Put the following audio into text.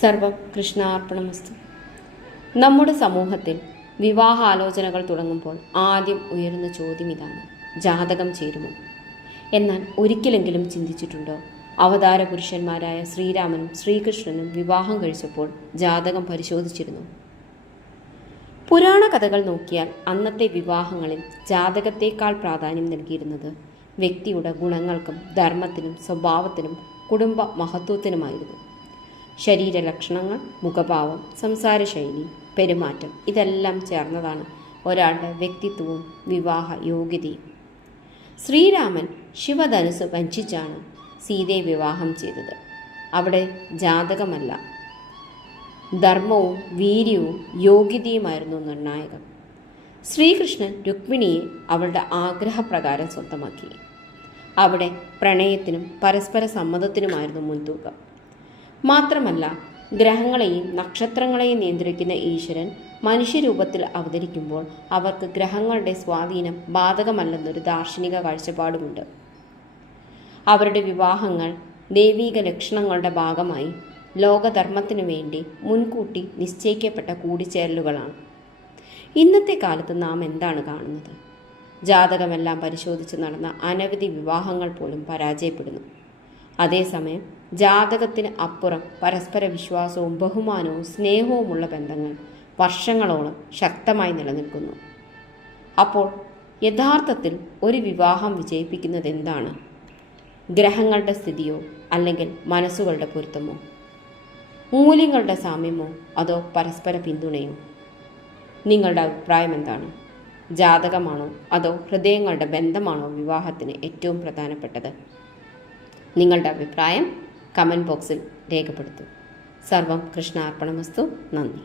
സർവം കൃഷ്ണാർപ്പണമസ്തു. നമ്മുടെ സമൂഹത്തിൽ വിവാഹാലോചനകൾ തുടങ്ങുമ്പോൾ ആദ്യം ഉയരുന്ന ചോദ്യം ഇതാണ്: ജാതകം ചേരുമോ? എന്നാൽ ഒരിക്കലെങ്കിലും ചിന്തിച്ചിട്ടുണ്ടോ, അവതാര പുരുഷന്മാരായ ശ്രീരാമനും ശ്രീകൃഷ്ണനും വിവാഹം കഴിച്ചപ്പോൾ ജാതകം പരിശോധിച്ചിരുന്നു? പുരാണ കഥകൾ നോക്കിയാൽ അന്നത്തെ വിവാഹങ്ങളിൽ ജാതകത്തേക്കാൾ പ്രാധാന്യം നൽകിയിരുന്നത് വ്യക്തിയുടെ ഗുണങ്ങൾക്കും ധർമ്മത്തിനും സ്വഭാവത്തിനും കുടുംബ മഹത്വത്തിനുമായിരുന്നു. ശരീരലക്ഷണങ്ങൾ, മുഖഭാവം, സംസാരശൈലി, പെരുമാറ്റം ഇതെല്ലാം ചേർന്നതാണ് ഒരാളുടെ വ്യക്തിത്വവും വിവാഹ യോഗ്യതയും. ശ്രീരാമൻ ശിവധനുസ് വഞ്ചിച്ചാണ് സീതയെ വിവാഹം ചെയ്തത്. അവിടെ ജാതകമല്ല, ധർമ്മവും വീര്യവും യോഗ്യതയുമായിരുന്നു നിർണായകം. ശ്രീകൃഷ്ണൻ രുക്മിണിയെ അവളുടെ ആഗ്രഹപ്രകാരം സ്വന്തമാക്കി. അവിടെ പ്രണയത്തിനും പരസ്പര സമ്മതത്തിനുമായിരുന്നു മുൻതൂക്കം. മാത്രമല്ല, ഗ്രഹങ്ങളെയും നക്ഷത്രങ്ങളെയും നിയന്ത്രിക്കുന്ന ഈശ്വരൻ മനുഷ്യരൂപത്തിൽ അവതരിക്കുമ്പോൾ അവർക്ക് ഗ്രഹങ്ങളുടെ സ്വാധീനം ബാധകമല്ലെന്നൊരു ദാർശനിക കാഴ്ചപ്പാടുമുണ്ട്. അവരുടെ വിവാഹങ്ങൾ ദൈവീക ലക്ഷണങ്ങളുടെ ഭാഗമായി ലോകധർമ്മത്തിനു വേണ്ടി മുൻകൂട്ടി നിശ്ചയിക്കപ്പെട്ട കൂടിച്ചേരലുകളാണ്. ഇന്നത്തെ കാലത്ത് നാം എന്താണ് കാണുന്നത്? ജാതകമെല്ലാം പരിശോധിച്ച് നടന്ന അനവധി വിവാഹങ്ങൾ പോലും പരാജയപ്പെടുന്നു. അതേസമയം ജാതകത്തിന് അപ്പുറം പരസ്പര വിശ്വാസവും ബഹുമാനവും സ്നേഹവുമുള്ള ബന്ധങ്ങൾ വർഷങ്ങളോളം ശക്തമായി നിലനിൽക്കുന്നു. അപ്പോൾ യഥാർത്ഥത്തിൽ ഒരു വിവാഹം വിജയിപ്പിക്കുന്നത് എന്താണ്? ഗ്രഹങ്ങളുടെ സ്ഥിതിയോ അല്ലെങ്കിൽ മനസ്സുകളുടെ പൊരുത്തമോ? മൂല്യങ്ങളുടെ സാമ്യമോ അതോ പരസ്പര പിന്തുണയോ? നിങ്ങളുടെ അഭിപ്രായം എന്താണ്? ജാതകമാണോ അതോ ഹൃദയങ്ങളുടെ ബന്ധമാണോ വിവാഹത്തിന് ഏറ്റവും പ്രധാനപ്പെട്ടത്? നിങ്ങളുടെ അഭിപ്രായം കമൻറ്റ് ബോക്സിൽ രേഖപ്പെടുത്തൂ. സർവം കൃഷ്ണാർപ്പണമസ്തു. നന്ദി.